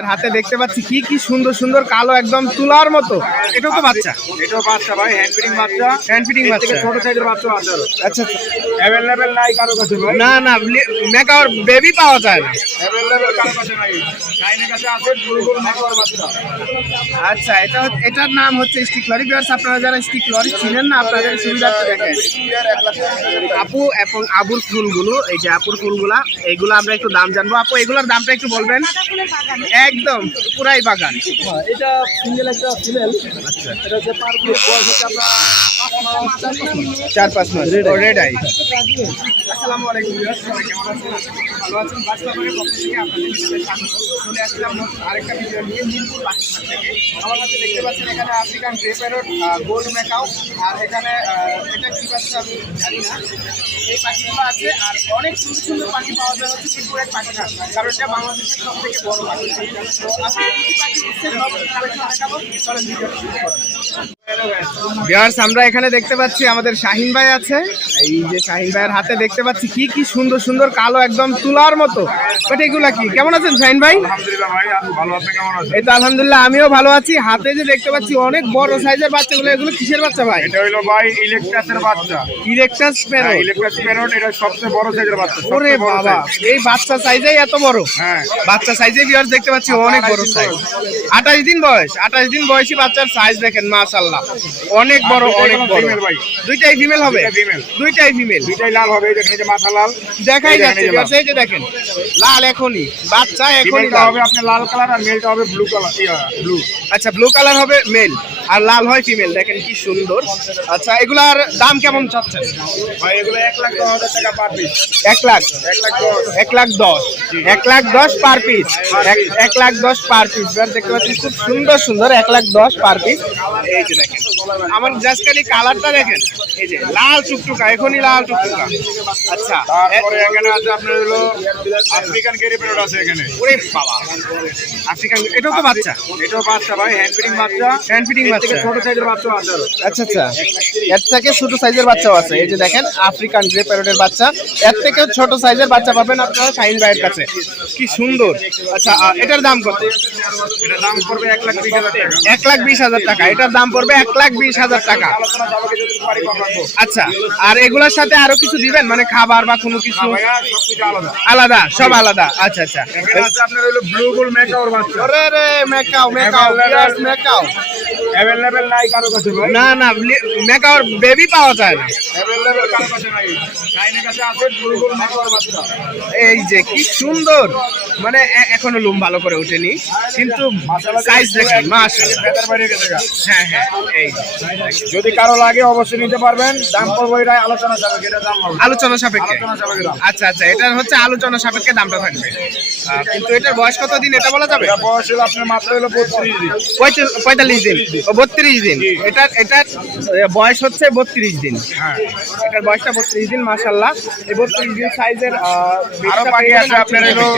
আর হাতে দেখতে পাচ্ছি কি কি সুন্দর সুন্দর কালো একদম তুলার মতো। এটাও তো বাচ্চা? এটাও বাচ্চা ভাই হ্যান্ড ফিডিং বাচ্চা। হ্যান্ড ফিডিং বাচ্চা। ছোট সাইজের বাচ্চা আছে আরও আচ্ছা। অ্যাভেলেবেল নাই কারও কাছে ভাই। না না মেকাওয়ার বেবি পাওয়া যায় না। অ্যাভেলেবেল কারও কাছে নাই। চাইনের কাছে আছে ফুল ফুল মেকার বাচ্চা। আচ্ছা এটা হচ্ছে- এটার নাম হচ্ছে স্টিক লরি ভিউয়ার্স আপনারা যারা স্টিক লরি চিনেন না আপনাদের সুবিধার্থে দেখেন। আপু এবং আবুর ফুলগুলো এই যে আপুর ফুলগুলা এগুলো আমরা একটু দাম জানব। আপু এগুলোর দামটা একটু বলবেন? একদম পুরাই বাগান। হ্যাঁ, এটা সিঙ্গেল একটা ফিমেল আচ্ছা। এটা যে পার বয়স হচ্ছে মাস, চার পাঁচ মাস। রেড আই আসসালামু আলাইকুম সবাই কেমন আছেন? ভালো আছেন। বাচ্চা পক্ষ থেকে আপনাদের চলে আসলাম আরেকটা ভিডিও নিয়ে মিরপুর বাচ্চা থেকে। আমার কাছে দেখতে পাচ্ছেন এখানে আফ্রিকান গ্রে প্যারট গোল্ড আর এখানে এটা কি বাচ্চা আমি জানি না। এই পাখিগুলো আছে আর অনেক সুন্দর সুন্দর পাখি পাওয়া যায় হচ্ছে কিন্তু এক পাখি না কারণ এটা বাংলাদেশের সব থেকে বড় পাখি। তো আপনি কি কি পাখি দেখছেন? কালেকশন দেখাবো চলেন ভিডিও শুরু করেন ভিউয়ার্স আমরা এখানে দেখতে পাচ্ছি আমাদের শাহিন ভাই আছে। এই যে শাহিন ভাইয়ের হাতে দেখতে পাচ্ছি কি কি সুন্দর সুন্দর কালো একদম তুলার মতো। বাট এগুলা কি? কেমন আছেন শাহিন ভাই? এই তো আলহামদুলিল্লাহ আমিও ভালো আছি। হাতে যে দেখতে পাচ্ছি অনেক বড় সাইজের বাচ্চাগুলো এগুলো কিসের বাচ্চা ভাই? এটা হইল ভাই ইলেকট্রাসের বাচ্চা। ইলেকট্রাস প্যারো ইলেকট্রাস প্যারট এটা সবচেয়ে বড় সাইজের বাচ্চা ওরে বাবা এই বাচ্চা সাইজেই এত বড়? হ্যাঁ। বাচ্চা সাইজে ভিউয়ার্স দেখতে পাচ্ছি অনেক বড় সাইজ আঠাশ দিন বয়স আঠাশ দিন বয়সী বাচ্চার সাইজ দেখেন মাশাল্লাহ অনেক বড় অনেক বড়। ভাই। দুইটাই ফিমেল হবে? দুইটাই ফিমেল দুইটাই লাল হবে দেখেন যে মাথা লাল। দেখাই যাচ্ছে এই যে দেখেন। লাল এখনই বাচ্চা এখনই হবে আপনার লাল কালার আর মেলটা হবে ব্লু কালার ব্লু আচ্ছা ব্লু কালার হবে মেল আর লাল হয় ফিমেল দেখেন কি সুন্দর। আচ্ছা এগুলার দাম কেমন চাচ্ছেন? ভাই এগুলো এক লাখ দশ হাজার টাকা পার পিস এক লাখ? এক লাখ দশ। এক লাখ দশ? এক লাখ দশ পার পিস এক লাখ দশ পার পিস দেখতে পাচ্ছেন খুব সুন্দর সুন্দর এক লাখ দশ পার পিস এই যে দেখেন। আমার জাস্ট খালি কালারটা দেখেন। এই যে লাল টুকটুকা এখনই লাল টুকটুকা। আচ্ছা তারপরে এখানে আছে আপনার হলো আফ্রিকান গেরি প্যারট আছে এখানে। ওরে বাবা। আফ্রিকান এটাও তো বাচ্চা। এটাও বাচ্চা ভাই হ্যান্ড ফিডিং বাচ্চা। হ্যান্ড ফিডিং বাচ্চা। ছোট সাইজের বাচ্চা আছে আচ্ছা আচ্ছা। এর থেকে ছোট সাইজের বাচ্চাও আছে। এই যে দেখেন আফ্রিকান গ্রে প্যারটের বাচ্চা। এর থেকেও ছোট সাইজের বাচ্চা পাবেন আপনারা শাহিন ভাইয়ের কাছে। কি সুন্দর। আচ্ছা এটার দাম কত? এটার দাম পড়বে এক লাখ বিশ হাজার টাকা। এক লাখ বিশ হাজার টাকা। এটার দাম পড়বে এক লাখ বিশ হাজার টাকা। আচ্ছা আর এগুলোর সাথে আরও কিছু দিবেন? মানে খাবার বা কোনো কিছু? আলাদা সব আলাদা। আচ্ছা আচ্ছা। আপনার হলো ব্লু গোল মেকাওর বাচ্চা। ওরে রে মেকাও মেকাও বিরাট মেকাও অ্যাভেলেবেল নাই কারও কাছে ভাই? না না মেকাওর বেবি পাওয়া যায় না। অ্যাভেলেবেল কারও কাছে নাই? চাইনের কাছে আছে গোল বাচ্চা এই যে কি সুন্দর। মানে এখনও লুম ভালো করে ওঠেনি কিন্তু সাইজ দেখেন মাশাআল্লাহ। বাইরে গেছে হ্যাঁ হ্যাঁ এই। যদি কারও লাগে অবশ্যই নিতে পারবেন। দাম পড়বে এটা আলোচনা সাপেক্ষে এটা দাম আলোচনা সাপেক্ষে? আচ্ছা আচ্ছা এটা হচ্ছে আলোচনা সাপেক্ষে দামটা থাকবে। কিন্তু এটার বয়স কত দিন এটা বলা যাবে? বয়স হলো আপনার মাত্র হলো বত্রিশ দিন। পঁয়তাল্লিশ পঁয়তাল্লিশ দিন। ও বত্রিশ। দিন। এটার এটার বয়স হচ্ছে বত্রিশ দিন। হ্যাঁ। এটার বয়সটা বত্রিশ দিন মাসাল্লাহ এই বত্রিশ দিন সাইজের আরও পাখি আছে আপনার হলো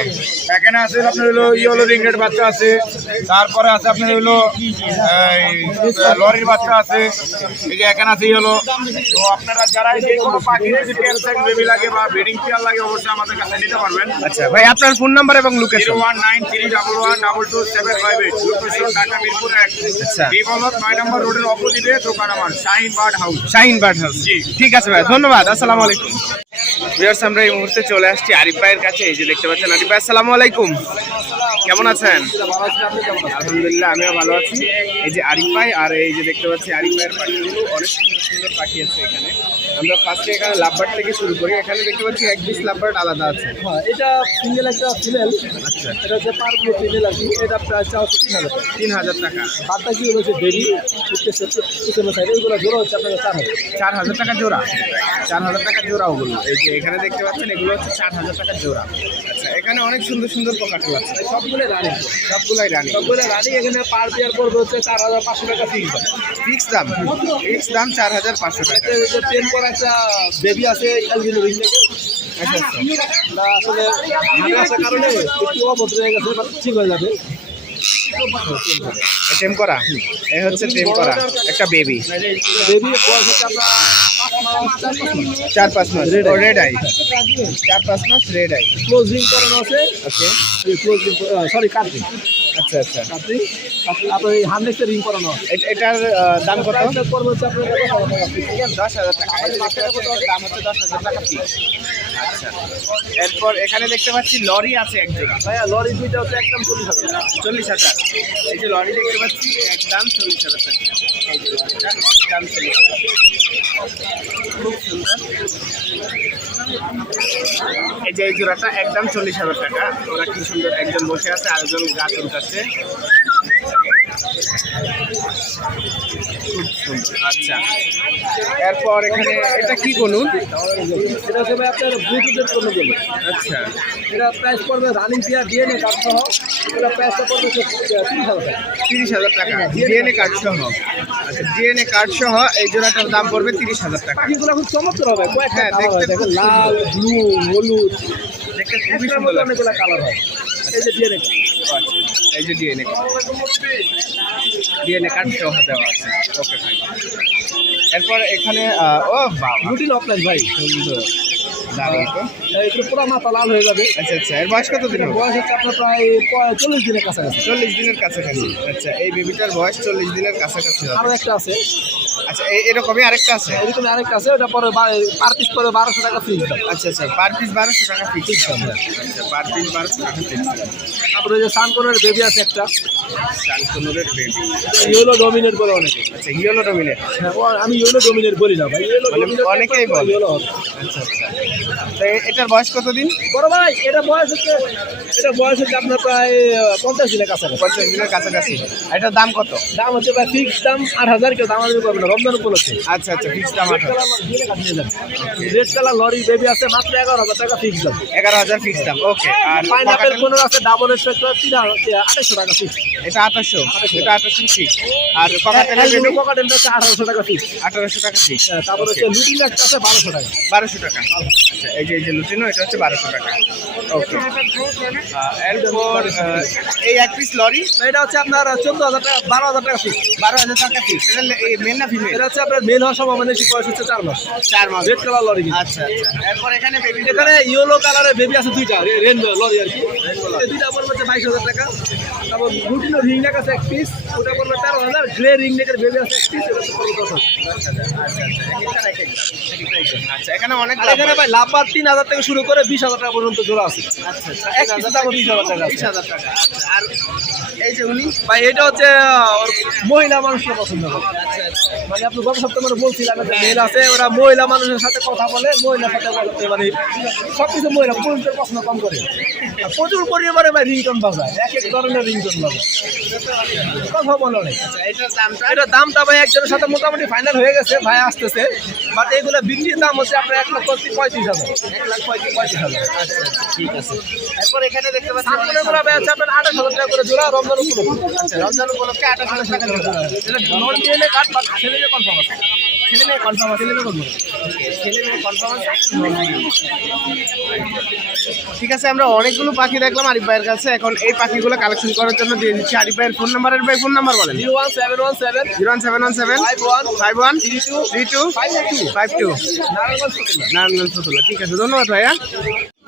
এখানে আছে আপনার হলো ইয়েলো রিংরেড বাচ্চা আছে। তারপরে আছে আপনার হলো লরির বাচ্চা আছে। এই যে এখানে আছে ইয়েলো তো আপনারা যারা যে কোনো পাখি যদি টেনসেক বেবি লাগে বা ব্রিডিং পেয়ার লাগে অবশ্যই আমাদের কাছে নিতে পারবেন। আচ্ছা ভাই আপনার ফোন নাম্বার এবং location one nine three double one double two seven five eight location Dhaka Mirpur এক। আচ্ছা। বিবলত নয় নম্বর রোডের অপোজিটে দোকান আমার Shahin bird house. Shahin bird house. জি। ঠিক আছে ভাই ধন্যবাদ আসসালামু আলাইকুম। ভিউয়ার্স আমরা এই মুহূর্তে চলে আসছি আরিফ ভাইয়ের কাছে এই যে দেখতে পাচ্ছেন আরিফ ভাই আসসালামু আলাইকুম। কেমন আছেন? আলহামদুলিল্লাহ আমিও ভালো আছি। এই যে আরিফ ভাই আর এই যে দেখতে পাচ্ছি আরিফ ভাইয়ের পাখিগুলো অনেক সুন্দর সুন্দর পাখি আছে এখানে। আমরা ফার্স্টে এখানে লাভবার্ড থেকে শুরু করি। এখানে দেখতে পাচ্ছি এক পিস লাভবার্ড আলাদা আছে। হ্যাঁ এটা সিঙ্গেল একটা ফিমেল আচ্ছা। এটা হচ্ছে পার কিলো ফিমেল কি। এটা প্রায় চার তিন হাজার তিন হাজার টাকা। বাদটা কি হচ্ছে বেবি পিছনে সাইডে ওইগুলো জোড়া হচ্ছে আপনার চার হাজার। চার হাজার টাকা জোড়া। চার হাজার টাকা জোড়া ওগুলো। এই যে এখানে দেখতে পাচ্ছেন এগুলো হচ্ছে চার হাজার টাকা জোড়া। আচ্ছা এখানে অনেক সুন্দর সুন্দর পোকাটেল আছে। সবগুলো রানি। সবগুলাই রানি। সবগুলো রানি। এখানে পার পেয়ার পড়বে হচ্ছে চার হাজার পাঁচশো টাকা ফিক্স ফিক্স দাম। ফিক্স দাম চার হাজার পাঁচশো টাকা। করা একটা বেবি আছে রিং আচ্ছা আচ্ছা। আসলে হাতে আসার কারণে একটু অভদ্র হয়ে গেছে ঠিক হয়ে যাবে। টেম করা? এ হচ্ছে টেম করা একটা বেবি বেবি বয়স হচ্ছে আপনার চার পাঁচ মাস। রেড আই চার পাঁচ মাস রেড আই ক্লোজিং করানো আছে। ওকে ক্লোজিং সরি কাটিং আচ্ছা আচ্ছা। আপনি আপনার এই হান্ড্রেডটা রিং করানো এটার দাম কত? পড়বে হচ্ছে আপনার দশ হাজার টাকা। দাম হচ্ছে দশ হাজার টাকা পিস আচ্ছা। এরপর এখানে দেখতে পাচ্ছি লরি আছে এক জোড়া ভাইয়া লরি দুইটা হচ্ছে একদম চল্লিশ হাজার। চল্লিশ হাজার। এই যে লরি দেখতে পাচ্ছি একদম চল্লিশ হাজার টাকা। এই যে এই জোড়াটা একদম চল্লিশ হাজার টাকা। ওরা কি সুন্দর একজন বসে আছে, আরেকজন গাছ উঠাচ্ছে। আচ্ছা। এরপর এখানে এটা কি বলুন? এটা ভাই আপনার ব্লুটুথের জন্য বলব আচ্ছা। এটা প্রাইস পড়বে রানিং পিয়ার ডিএনএ কার্ড সহ। এটা প্রাইসটা পড়বে তিরিশ হাজার টাকা। তিরিশ হাজার টাকা। ডিএনএ কার্ড সহ। আচ্ছা ডিএনএ কার্ড সহ এই জোড়াটার দাম পড়বে তিরিশ হাজার টাকা। পাখিগুলো খুব চমৎকার হবে। হ্যাঁ, দেখতে লাল ব্লু হলুদ। দেখতে খুবই সুন্দর অনেকগুলো কালার হয়। এই যে ডিএনএ আচ্ছা, ডিএনএ কার্ড সহ দেওয়া আছে। এরপর এখানে ও রুটিন অফলাইন ভাই। একটু পুরো মাথা লাল হয়ে যাবে। আচ্ছা আচ্ছা এর বয়স কত দিন বয়স হচ্ছে আপনার প্রায় চল্লিশ দিনের কাছাকাছি। চল্লিশ দিনের কাছাকাছি। আচ্ছা এই বেবিটার বয়স চল্লিশ দিনের কাছাকাছি আরও একটা আছে। আচ্ছা এরকমই আরেকটা আছে? এরকম আরেকটা আছে ওটা পরে পার পিস করে বারোশো টাকা আচ্ছা আচ্ছা পার পিস বারোশো টাকা ফিক্স আচ্ছা পার পিস বারোশো টাকা ফিক্স তারপরে যে সানকনের বেবি আছে একটা। শান্তনুরের বেবি ইয়েলো ডমিনেট বলে অনেকে। আচ্ছা ডমিনেট হ্যাঁ, আমি ইয়েলো ডমিনেট বলি না ভাই। ইয়েলো মানে অনেকেই বলে। আচ্ছা আচ্ছা। তো এটার বয়স কতদিন? বড় ভাই এটা বয়স হচ্ছে এটা বয়স হচ্ছে আপনার প্রায় পঞ্চাশ দিনের কাছাকাছি। পঞ্চাশ দিনের কাছাকাছি। এটার দাম কত? দাম হচ্ছে প্রায় ফিক্স দাম আট হাজার কেউ দাম পাবে না রমজান উপলক্ষে। আচ্ছা আচ্ছা ফিক্স দাম যাবে রেড কালার লরি বেবি আছে মাত্র এগারো হাজার টাকা ফিক্স দাম। এগারো হাজার ফিক্স দাম ওকে আর পাইনাপেল? কোনো আছে ডাবল এক্সট্রা তিন হাজার আঠাশশো টাকা ফিক্স এটা আঠাশশো এটা আঠাশশো ফিক্স আর হচ্ছে আঠারোশো টাকা ফিক্স আঠারোশো টাকা ফিক্স তারপর হচ্ছে লুটিন একটা আছে বারোশো টাকা। বারোশো টাকা। আচ্ছা এই যে এই যে লুটিনো এটা হচ্ছে বারোশো টাকা। ওকে এরপর এই এক পিস লরি এটা হচ্ছে আপনার চোদ্দ হাজার টাকা বারো হাজার টাকা ফিক্স বারো হাজার টাকা ফিক্স এটা মেন না ফিমেল এটা হচ্ছে আপনার মেল হওয়ার সম্ভাবনা বেশি বয়স হচ্ছে চার মাস। চার মাস রেড কালার লরি আচ্ছা আচ্ছা। এরপর এখানে বেবি এখানে ইয়েলো কালারের বেবি আছে দুইটা রেনবো লরি আর কি। এই দুইটা পড়বে হচ্ছে বাইশ হাজার টাকা। তারপর লুটিনো রিং নেক আছে এক পিস ওটা পড়বে তেরো হাজার। গ্রে রিং নেকের বেবি আছে এক পিস এটা পড়বে দশ হাজার। আচ্ছা এখানে অনেক এখানে ভাই লাভবার তিন হাজার থেকে শুরু করে বিশ হাজার টাকা পর্যন্ত জোড়া আছে। আচ্ছা আচ্ছা এক পিস দাম বিশ হাজার টাকা বিশ হাজার টাকা আচ্ছা। আর এই যে উনি? ভাই এটা হচ্ছে মহিলা মানুষকে পছন্দ। করে মানে আপনি গত সপ্তাহে মানে বলছিলাম মেয়েরা আছে ওরা মহিলা মানুষের সাথে কথা বলে মহিলার সাথে মানে সব কিছু মহিলা পুরুষদের পছন্দ কম করে। প্রচুর পরিমাণে ভাই রিংটন বাজায় এক এক ধরনের রিংটন বাজায়। কথা বলো নেই। এটা দামটা ভাই একজনের সাথে মোটামুটি ফাইনাল হয়ে গেছে ভাই আসতেছে। বাট এইগুলো বিক্রির দাম হচ্ছে আপনার এক লক্ষ পঁয়ত্রিশ হাজার। এক লাখ পঁয়ত্রিশ পঁয়ত্রিশ হাজার। আচ্ছা ঠিক আছে। এরপর এখানে দেখতে পাচ্ছি অনেক সামনে গুলো ভাই আছে আপনার আঠাশ হাজার টাকা করে জোড়া রমজান উপলক্ষে। আচ্ছা রমজান উপলক্ষে আঠাশ হাজার টাকা জোড়া। এটা নন ডিএনএ কার্ড বা ছেলে কনফার্ম আছে। ছেলে কনফার্ম আছে। ছেলে কনফার্ম ঠিক আছে আমরা অনেকগুলো পাখি দেখলাম আরিফ ভাইয়ের কাছে। এখন এই পাখিগুলো কালেকশন করার জন্য দিয়ে দিচ্ছি। আরিফ ভাইয়ের ফোন নাম্বারের ভাই ফোন নাম্বার বলেন। Zero one seven one seven zero one seven one seven five one five one three two three two five two five Narayanganj ঠিক আছে ধন্যবাদ ভাইয়া।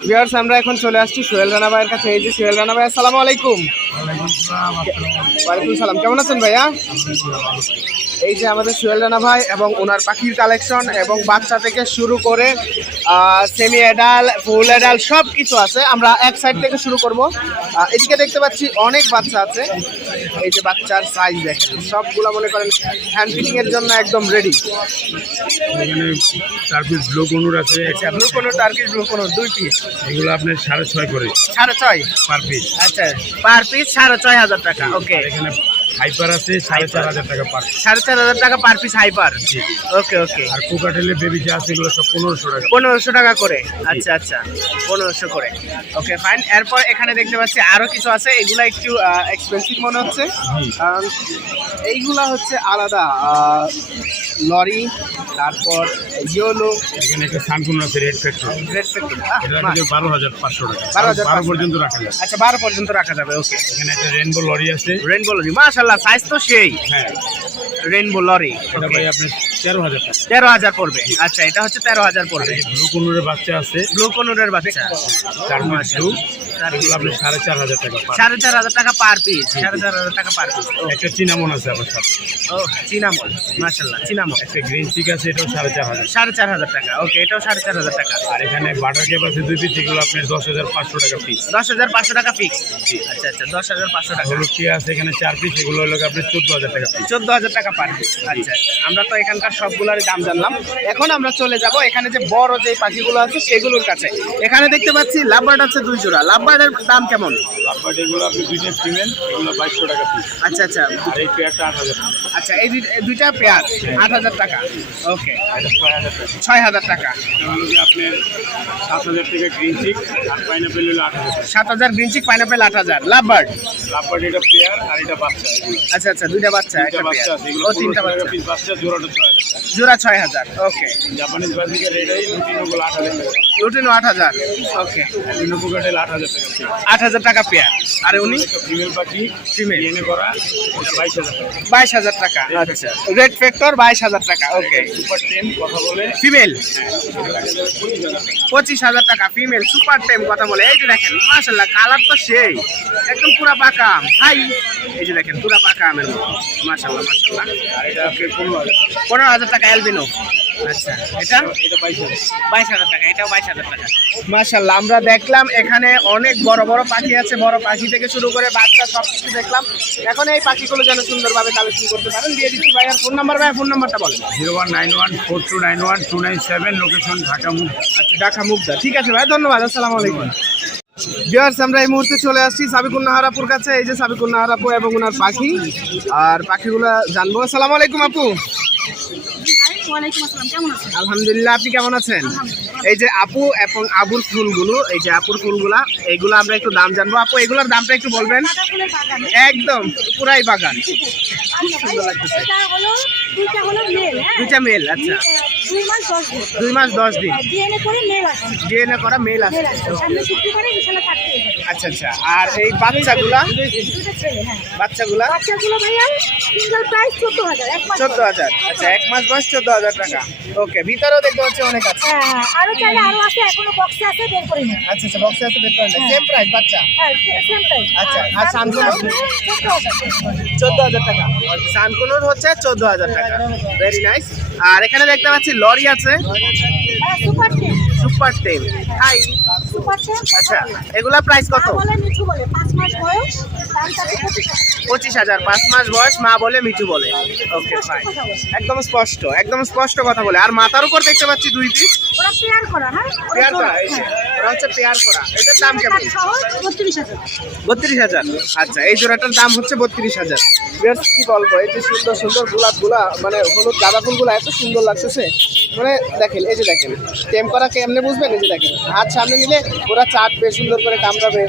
ভিউয়ার্স আমরা এখন চলে আসছি সোহেল রানা ভাইয়ের কাছে। এই যে সোহেল রানা ভাই আসসালামু আলাইকুম। ওয়ালাইকুম সালাম। কেমন আছেন ভাইয়া? এই যে আমাদের সোহেল রানা ভাই এবং ওনার পাখির কালেকশন এবং বাচ্চা থেকে শুরু করে সেমি এডাল ফুল এডাল সব কিছু আছে। আমরা এক সাইড থেকে শুরু করব। এদিকে দেখতে পাচ্ছি অনেক বাচ্চা আছে। এই যে বাচ্চার সাইজ দেখেন সবগুলো মনে করেন হ্যান্ড ফিটিং এর জন্য একদম রেডি এখানে চার পিস ব্লু কনুর আছে আচ্ছা ব্লু কোনো টার্কিশ ব্লু কোনো দুই পিস এগুলো আপনার সাড়ে ছয় করে। সাড়ে ছয়? পার পিস আচ্ছা পার পিস সাড়ে ছয় হাজার টাকা ওকে এখানে হাইপার আছে সাড়ে চার হাজার টাকা পার সাড়ে চার হাজার টাকা per piece hyper okay okay আর কোকাটেলের বেবি যা আছে এগুলো সব পনেরোশো টাকা। পনেরোশো টাকা করে। আচ্ছা আচ্ছা। পনেরোশো করে। ওকে ফাইন এরপর এখানে দেখতে পাচ্ছি আরও কিছু আছে। এগুলা একটু এক্সপেন্সিভ মনে হচ্ছে। এইগুলা হচ্ছে আলাদা লরি তারপর ইয়োলো এখানে একটা সানকুন আছে রেড ফ্যাক্টর রেড ফ্যাক্টরি বারো হাজার পাঁচশো টাকা। 12,500 বারো পর্যন্ত রাখা যায় আচ্ছা বারো পর্যন্ত রাখা যাবে ওকে এখানে একটা রেনবো লরি আছে। রেনবো লরি মাশাল্লাহ সাইজ তো সেই। হ্যাঁ। রেইনবো লরি তেরো হাজার তেরো হাজার পড়বে। আচ্ছা এটা হচ্ছে তেরো হাজার পড়বে। ব্লু কনুরের বাচ্চা আছে। ব্লু কনুরের বাচ্চা। চার মাস সাড়ে চার হাজার টাকা পার। সাড়ে চার হাজার টাকা পার পিস সাড়ে চার হাজার টাকা পার পিস একটা চিনামন আছে আমার সাথে। ও চিনামল মাশাল্লাহ চিনামল একটা গ্রিন চিক আছে এটাও সাড়ে চার হাজার। সাড়ে চার হাজার টাকা ওকে এটাও সাড়ে চার হাজার টাকা। আর এখানে বাটার আছে দুই পিস এগুলো আপনার দশ হাজার পাঁচশো টাকা পিস দশ হাজার পাঁচশো টাকা ফিক্স আচ্ছা আচ্ছা দশ হাজার পাঁচশো টাকা। হলুদ আছে এখানে চার পিস এগুলো হলো আপনার চোদ্দ হাজার টাকা পিস চোদ্দ হাজার টাকা পার পিস আচ্ছা আচ্ছা আমরা তো এখানকার সবগুলোর দাম জানলাম। এখন আমরা চলে যাব এখানে যে বড় যে পাখিগুলো আছে সেগুলোর কাছে। এখানে দেখতে পাচ্ছি লাভবার্ড আছে দুই জোড়া। লাভবার্ডের দাম কেমন? বাট এগুলো আপনি দুইটা ফিমেল এগুলো বাইশশো টাকা পিস আচ্ছা আচ্ছা। আর এই পেয়ারটা আট হাজার আচ্ছা এই দুই- দুইটা পেয়ার আট হাজার টাকা। ওকে। ছয় হাজার টাকা। আপনার সাত হাজার টাকা গ্রিন চিক আর পাইনাপেল হলো আট হাজার সাত হাজার গ্রিনচিক পাইনাপেল আট হাজার। লাভবার্ড? লাভবার্ড এটা পেয়ার আর এটা বাচ্চা। আচ্ছা আচ্ছা দুইটা বাচ্চা একটা বাচ্চা পেয়ার ও তিনটা বাচ্চা। পিস বাচ্চা জোড়াটা ছয় হাজার জোড়া ছয় হাজার ওকে। জাপানিজ বাজিকের রেটাই রুটিন ওগুলো আট হাজার টাকা। আট হাজার ওকে। বিনোপুকাটেল আট হাজার আট হাজার টাকা পেয়ার। আর উনি? ফিমেল পাখি. ডিএনএ করা বাইশ হাজার টাকা। বাইশ হাজার টাকা। আচ্ছা। রেড ফ্যাক্টর বাইশ হাজার টাকা ওকে সুপার টেন কথা বলে। ফিমেল পঁচিশ হাজার টাকা ফিমেল সুপার টেম কথা বলে। এই যে দেখেন মাশাল্লাহ কালার তো সেই। একদম পুরা পাকা আম। হাই এই যে দেখেন পুরা পাকা আমের মতো। মাশাল্লাহ মাশাল্লাহ পনেরো হাজার। টাকা অ্যালবিনো আচ্ছা এটা? এটা বাইশ হাজার টাকা এটাও বাইশ হাজার টাকা। মাশাল্লাহ আমরা দেখলাম এখানে অনেক বড় বড় পাখি আছে বড় পাখি থেকে শুরু করে বাচ্চা সব কিছু দেখলাম। এখন এই পাখিগুলো যেন সুন্দরভাবে কালেকশন করতে পারেন। দিয়ে দিচ্ছি ভাইয়ার ফোন নাম্বার ভাই ফোন নাম্বারটা বলেন। Zero one nine one four two nine one two nine seven location Dhaka মুখ। আচ্ছা ঢাকা মুগদা ঠিক আছে ভাই ধন্যবাদ আসসালামু আলাইকুম। বিয়ার্স আমরা এই মুহূর্তে চলে আসছি সাবিকুল নাহারাপুর কাছে এই যে সাবিকুল নাহারাপুর এবং ওনার পাখি। আর পাখিগুলো জানব। আসসালামু আলাইকুম আপু। আলহামদুলিল্লাহ আপনি কেমন আছেন? এই যে আপু এবং আবুর ফুলগুলো এই যে আপুর ফুলগুলা এইগুলো আমরা একটু দাম জানব। আপু এগুলোর দামটা একটু বলবেন? একদম পুরাই বাগান। আচ্ছা দুইটা মেল হ্যাঁ? মেল আচ্ছা। দুই মাস দশ দিন। দশ ডিএনএ করে মেল আছে আচ্ছা আচ্ছা। আর এই বাচ্চাগুলা? হ্যাঁ। বাচ্চাগুলা? চোদ্দ হাজার আচ্ছা এক মাস বয়স চোদ্দ হাজার টাকা। ওকে ভিতরেও দেখতে পাচ্ছি অনেক আছে। হ্যাঁ হ্যাঁ আরও চাইলে আরও আছে এখনও বক্সে আছে বের করে আচ্ছা আচ্ছা বক্সে আছে বের সেম প্রাইস বাচ্চা? হ্যাঁ সেম প্রাইস আচ্ছা, আর সানগুলো? চোদ্দ হাজার টাকা। সানকুনুর হচ্ছে চোদ্দ হাজার টাকা। ভেরি নাইস আর এখানে দেখতে পাচ্ছি লরি আছে। Super ten super ten high আচ্ছা এগুলা প্রাইস কত? বয়স দামটা পঁচিশ হাজার। পাঁচ মাস বয়স মা বলে মিঠু বলে। ওকে ফাইন একদম স্পষ্ট একদম স্পষ্ট কথা বলে। আর মাথার উপর দেখতে পাচ্ছি দুই পিস পেয়ার করা হ্যাঁ? পেয়ার করা ওরা হচ্ছে পেয়ার করা। এটার দাম কেমন? বত্রিশ হাজার। আচ্ছা এই জোড়াটার দাম হচ্ছে বত্রিশ হাজার। কি বলব এই যে সুন্দর সুন্দর গোলাপগুলা মানে হলুদ গাঁদা ফুলগুলো এত সুন্দর লাগতেছে। মানে দেখেন এই যে দেখেন টেম করা কেমনে বুঝবেন? এই যে দেখেন। হাত সামনে নিলে ওরা চাটবে সুন্দর করে কামড়াবে।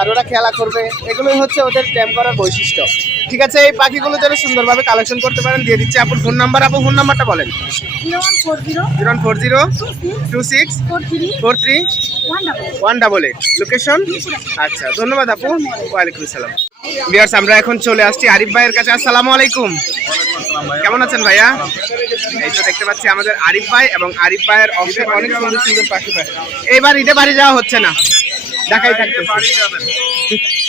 আর ওরা খেলা করবে। এগুলোই হচ্ছে ওদের টেম করার বৈশিষ্ট্য। ঠিক আছে এই পাখিগুলো যেন সুন্দরভাবে কালেকশন করতে পারেন দিয়ে দিচ্ছে আপনার ফোন নাম্বার আপু ফোন নাম্বারটা বলেন। Zero four zero two six four three one double eight. Location আচ্ছা ধন্যবাদ আপু। ওয়ালাইকুম আসসালাম বিয়ার্স আমরা এখন চলে আসছি আরিফ ভাইয়ের কাছে। আসসালামু আলাইকুম। কেমন আছেন ভাইয়া? এই তো দেখতে পাচ্ছি আমাদের আরিফ ভাই এবং আরিফ ভাইয়ের অফিসে অনেক সুন্দর সুন্দর পাখি পায়। এইবার ঈদে বাড়ি যাওয়া হচ্ছে না। ঢাকাই থাকতেছি।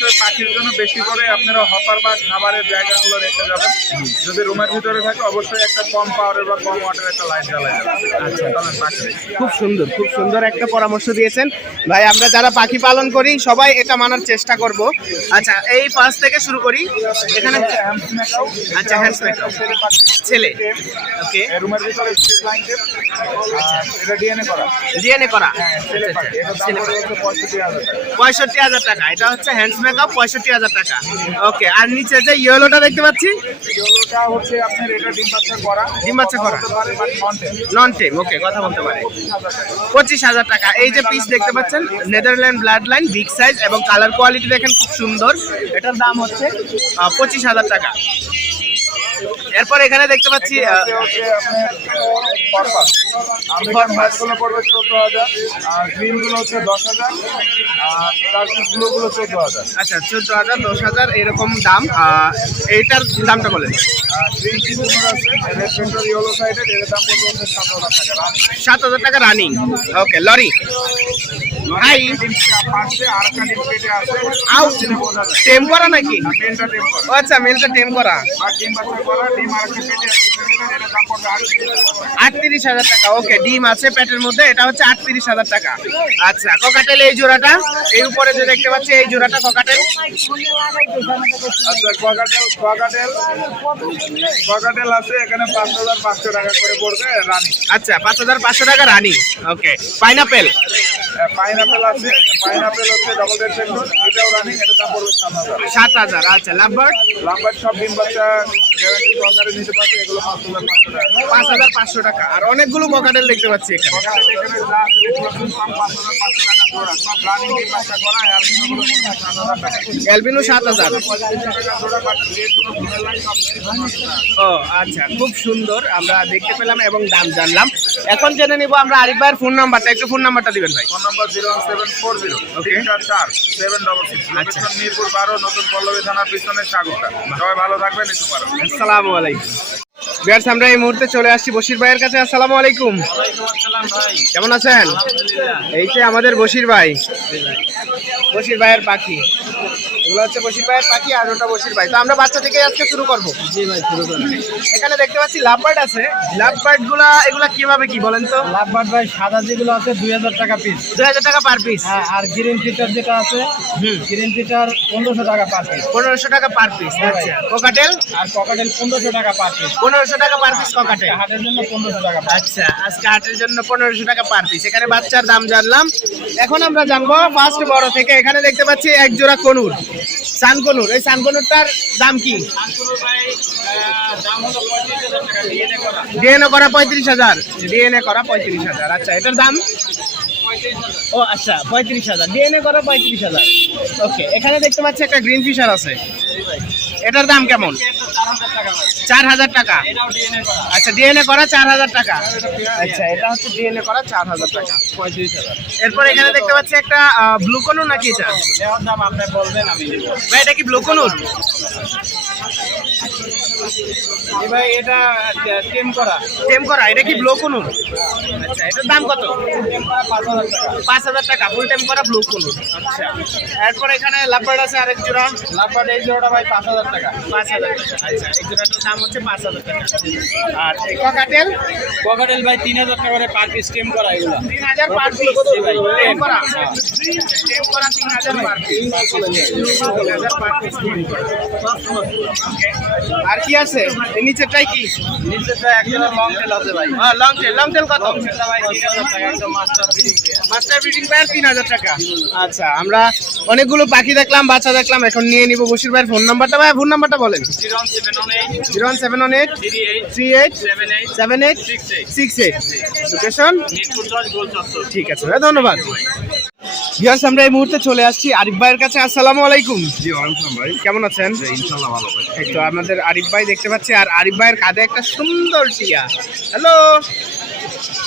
অবশ্যই পাখির জন্য বেশি করে আপনারা হপার বা খাবারের জায়গাগুলো রেখে যাবেন। যদি রুমের ভিতরে থাকে অবশ্যই একটা কম পাওয়ারের বা কম ওয়াটের একটা লাইট জ্বালাই আচ্ছা। খুব সুন্দর খুব সুন্দর একটা পরামর্শ দিয়েছেন। ভাই আমরা যারা পাখি পালন করি সবাই এটা মানার চেষ্টা করব। আচ্ছা এই পাশ থেকে শুরু করি। এখানে আচ্ছা হ্যান্ডস মেকআপ ছেলে ওকে রুমের ভিতরে স্ট্রিট লাইন এটা ডিএনএ করা। ডিএনএ করা। হ্যাঁ ছেলে পাখি। এটার দাম পঁয়ষট্টি হাজার টাকা। এটা হচ্ছে হ্যান্ডস মেকআপ পঁয়ষট্টি হাজার টাকা। ওকে আর নিচে যে ইয়েলোটা দেখতে পাচ্ছি? ইয়েলোটা হচ্ছে আপনার এটা ডিম বাচ্চা করা। ডিম বাচ্চা করা। হতে পারে বাট নন টেম ওকে কথা বলতে পারে। পঁচিশ হাজার টাকা। এই যে পিস দেখতে পাচ্ছেন Netherland blood line big size এবং কালার কোয়ালিটি দেখেন খুব সুন্দর। এটার দাম হচ্ছে পঁচিশ হাজার টাকা। এরপর এখানে দেখতে পাচ্ছি পড়বে চোদ্দ হাজার। আর হচ্ছে দশ হাজার। আর চোদ্দ হাজার। আচ্ছা চোদ্দ হাজার দশ হাজার এরকম দাম এইটার দামটা বলেন রান সাত হাজার টাকা রানিং ওকে লরি। হাই। ডিম পাশে আর একটা ডিম পেটে আছে আউ টেম করা নাকি? আচ্ছা মেলটা টেম করা। আটত্রিশ হাজার টাকা ওকে ডিম আছে পেটের মধ্যে এটা হচ্ছে আটত্রিশ হাজার টাকা। আচ্ছা ককাটেল এই জোড়াটা এই উপরে যে দেখতে পাচ্ছি এই জোড়াটা ককাটেল আচ্ছা কোয়াকাটেল আছে এখানে পাঁচ হাজার পাঁচশো টাকা করে পড়বে রানি। আচ্ছা পাঁচ হাজার পাঁচশো টাকা রানি ওকে। পাইনাপেল পাইনাপেল আছে পাইনাপেল হচ্ছে ডবল রেড পেন্টন এটাও রানিং এটা দাম পড়বে সাত হাজার। আচ্ছা লাভবার্ড লাম্বার সব ডিম বাচ্চা গ্যারান্টি সহকারে নিতে পারবে এগুলো পাঁচ হাজার পাঁচশো টাকা। পাঁচ হাজার পাঁচশো টাকা আর অনেকগুলো ককাটেল দেখতে পাচ্ছি এখানে। এখানে যা আছে এগুলো কিন্তু পাঁচ হাজার পাঁচশো টাকা জোড়া সব রানিং ডিম বাচ্চা করা আর এগুলো পড়বে সাত হাজার অ্যালবিনো সাত। ও আচ্ছা খুব সুন্দর আমরা দেখতে পেলাম এবং দাম জানলাম। এখন জেনে নিব আমরা আরিফ ভাইয়ের ফোন নাম্বারটা একটু ফোন নাম্বারটা দিবেন ভাই। Phone number zero seven four zero. চার seven double six location Mirpur বারো নতুন পল্লবী থানার পিছনে সাগরটা। সবাই ভালো থাকবেন আসসালামু আলাইকুম। বিয়ার্স আমরা এই মুহূর্তে চলে আসছি বশির ভাইয়ের কাছে। আসসালামু আলাইকুম। কেমন আছেন? এই যে আমাদের বশির ভাই। বশির ভাইয়ের পাখি। এগুলো হচ্ছে ভাইয়ের পাখি আর ওটা বশির ভাই। তো আমরা বাচ্চা থেকে আজকে শুরু করব। জি ভাই শুরু এখানে দেখতে পাচ্ছি আছে। গুলা এগুলা কীভাবে কি বলেন তো? ভাই সাদা যেগুলো আছে দুই হাজার টাকা পিস দুই হাজার টাকা পার পিস হ্যাঁ আর গ্রিন ফিটার যেটা আছে গ্রিন ফিটার পনেরোশো টাকা পার পিস পনেরোশো টাকা পার পিস আচ্ছা। কোকাটেল আর ককাটেল পনেরোশো টাকা পার পিস পনেরোশো টাকা পার পিস কোকাটেল হাটের জন্য পনেরোশো টাকা আচ্ছা আজকে হাটের জন্য পনেরোশো টাকা পার পিস এখানে বাচ্চার দাম জানলাম। এখন আমরা জানব ফার্স্ট বড় থেকে। এখানে দেখতে পাচ্ছি এক জোড়া কনুর। সান কনুর এই সান কনুরটার দাম কি? ডিএনএ করা পঁয়ত্রিশ হাজার। ডিএনএ করা পঁয়ত্রিশ হাজার। আচ্ছা এটার দাম? ও আচ্ছা পঁয়ত্রিশ হাজার। ডিএনএ করা পঁয়ত্রিশ হাজার। ওকে, এখানে দেখতে পাচ্ছি একটা গ্রিন ফিশার আছে। এটার দাম কেমন? চার হাজার টাকা। আচ্ছা ডিএনএ করা চার হাজার টাকা। আচ্ছা এটা হচ্ছে ডিএনএ করা চার হাজার টাকা। পঁয়ত্রিশ হাজার। এরপর এখানে দেখতে পাচ্ছি একটা ব্লু কনুর নাকি এটা? দাম আপনি বলবেন আমি ভাই এটা কি ব্লু কনুর এই ভাই এটা টেম করা। টেম করা এটা কি ব্লু কনুর? আচ্ছা এটার দাম কত? পাঁচ হাজার টাকা পাঁচ হাজার টাকা ফুল টাইম করা ব্লু কনুর। আচ্ছা এরপর এখানে লাভবার্ড আছে আরেক জোড়া। লাভবার্ড এই জোড়াটা ভাই পাঁচ হাজার টাকা। পাঁচ হাজার টাকা আচ্ছা এই জোড়াটার দাম হচ্ছে পাঁচ হাজার টাকা। আর এই ককাটেল? ককাটেল ভাই তিন হাজার টাকা করে পার পিস টেম করা এগুলো। তিন হাজার পার পিস টেম করা? টেম করা তিন হাজার পার পিস তিন হাজার পার পিস আর কি আছে? নিচেরটাই কি? নিচেটা একটা লং টেল আছে ভাই। লং টেল লং টেল কত? মাস্টার ব্রিডিং পায়ার তিন হাজার টাকা আচ্ছা আমরা অনেকগুলো পাখি দেখলাম বাচ্চা দেখলাম এখন নিয়ে নিব বসির ভাইয়ের ফোন নাম্বারটা ভাই ফোন নাম্বারটা বলেন। Zero one seven one eight three eight seven eight six eight. Location ঠিক আছে ভাই ধন্যবাদ। বিয়াস আমরা এই মুহূর্তে চলে আসছি আরিফ ভাইয়ের কাছে। আসসালামু আলাইকুম। জি ওয়ালাইকুম ভাই। কেমন আছেন? ইনশাল্লাহ ভালো ভাই। এই তো আমাদের আরিফ ভাই দেখতে পাচ্ছি আর আরিফ ভাইয়ের কাঁধে একটা সুন্দর টিয়া হ্যালো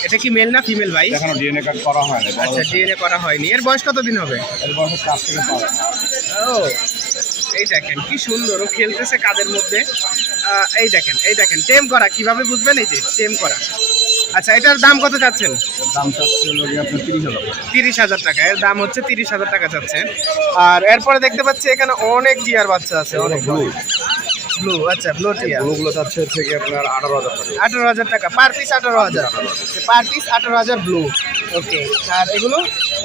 এটা কি মেল না ফিমেল ভাই? এখনও ডিএনএ কার্ড করা হয়নি আচ্ছা ডিএনএ করা হয়নি। এর বয়স কতদিন হবে? এর বছর চার থেকে পাঁচ। ও এই দেখেন কি সুন্দর। ও খেলতেছে কাদের মধ্যে। এই দেখেন এই দেখেন টেম করা। কীভাবে বুঝবেন? এই যে টেম করা। আচ্ছা এটার দাম কত চাচ্ছেন? দাম তিরিশ হাজার টাকা। এর দাম হচ্ছে তিরিশ হাজার টাকা চাচ্ছে আর এরপরে দেখতে পাচ্ছি এখানে অনেক টিয়ার বাচ্চা আছে অনেক ব্লু ব্লু আচ্ছা ব্লু হচ্ছে গিয়ে আপনার আঠারো হাজার টাকা। আঠারো হাজার টাকা পার পিস আঠারো হাজার। পার পিস আঠারো হাজার ব্লু ওকে আর এগুলো?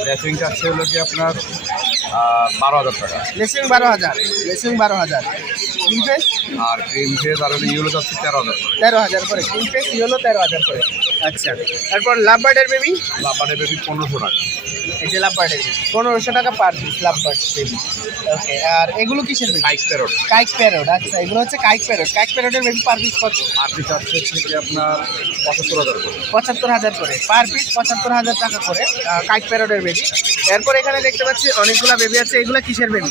ড্রেসিং চাচ্ছে হলো কি আপনার বারো হাজার টাকা। লেসিং বারো হাজার লেসিং বারো হাজার। তিন পেস আর ক্রিম ফেস আর ইউলো চাচ্ছে তেরো হাজার তেরো হাজার করে। ক্রিম ফেস হলো তেরো হাজার করে। আচ্ছা তারপর লাভ বার্ডের বেবি লাপারে বেবি পনেরোশো টাকা। এই যে লাভ বার্ডের পনেরোশো টাকা per piece love bird baby okay আর এগুলো কিসের বেবি বাইশ তেরো কাইক প্যারোড আচ্ছা এগুলো হচ্ছে কাইক প্যারোড কাইক প্যারোডের বেবি পার পিস কত? আর পিস চাচ্ছে হচ্ছে কি আপনার পঁচাত্তর হাজার করে। পঁচাত্তর হাজার করে। পার পিস পঁচাত্তর হাজার টাকা করে কাইক প্যারোডের বেবি এরপর এখানে দেখতে পাচ্ছি অনেকগুলো বেবি আছে। এগুলো কিসের বেবি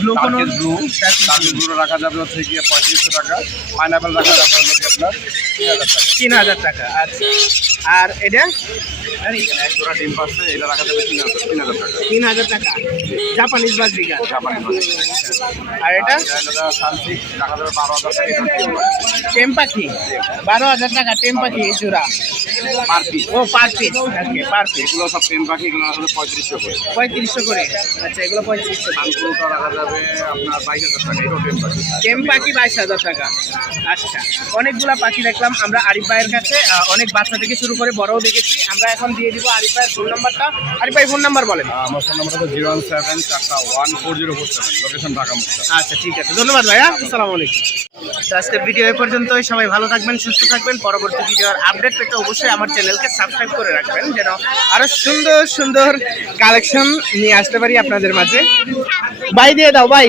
ব্লু কোনো ব্লু রাখা যাবে হচ্ছে গিয়ে পঁয়ত্রিশশো টাকা। পাইনাপেল রাখা যাবে আপনার তিন হাজার টাকা। আচ্ছা। আর এটা? এক জোড়া ডিম পাচ্ছে এটা রাখা যাবে তিন হাজার তিন হাজার টাকা। তিন হাজার টাকা। জাপানিজ বাজরিকা জাপানি মাছ। আর এটা? রাখা যাবে বারো হাজার টাকা। টেম পাখি বারো হাজার টাকা টেম পাখি জোড়া। Per piece. ও per piece. Okay per piece. এগুলো সব টেন পাখি এগুলো রাখা পঁয়ত্রিশশো করে। পঁয়ত্রিশশো করে। আচ্ছা এগুলো পঁয়ত্রিশশো। রাখা যাবে আপনার বাইশ হাজার টাকা এটাও টেন পাখি টেম পাখি বাইশ হাজার টাকা। আচ্ছা অনেকগুলা পাখি দেখলাম। আমরা আরিফ ভাইয়ের কাছে অনেক বাচ্চা থেকে শুরু করে বড়ও দেখেছি। আমরা এখন দিয়ে দিব আরিফ ভাইয়ের ফোন নাম্বারটা আরিফ ভাই ফোন নাম্বার বলেন। আমার ফোন নাম্বার হচ্ছে জিরো ওয়ান সেভেন চারটা one four zero four seven location Dhaka মুক্তা। আচ্ছা ঠিক আছে। ধন্যবাদ ভাইয়া। আসসালামু আলাইকুম। তো আজকের ভিডিও এ পর্যন্তই। সবাই ভালো থাকবেন সুস্থ থাকবেন। পরবর্তী ভিডিওর আপডেট পেতে অবশ্যই আমার চ্যানেলকে সাবস্ক্রাইব করে রাখবেন যেন আরও সুন্দর সুন্দর কালেকশন নিয়ে আসতে পারি আপনাদের মাঝে। বাই দিয়ে দাও বাই